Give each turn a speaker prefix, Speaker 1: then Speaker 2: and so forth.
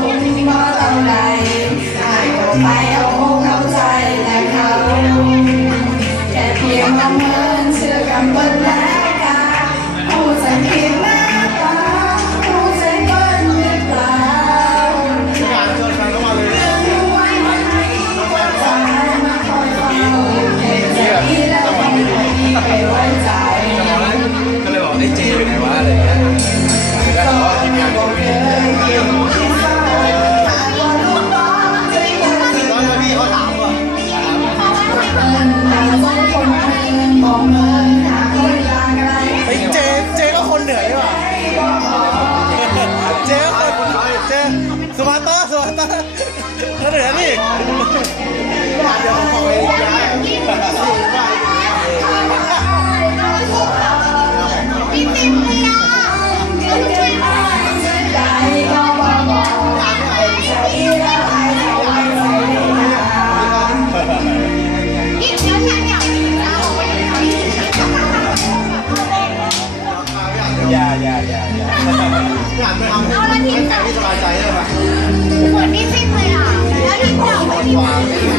Speaker 1: คุณมาตอนใดสา
Speaker 2: ยก็ไปเอา สมาร์ตสมาร์ตแล้วเหลือนี่เดี๋ยวขอเองอย่าอย่าอย่าอย่าเไาละทีมที่สบายใจได้ไหม
Speaker 3: Wow.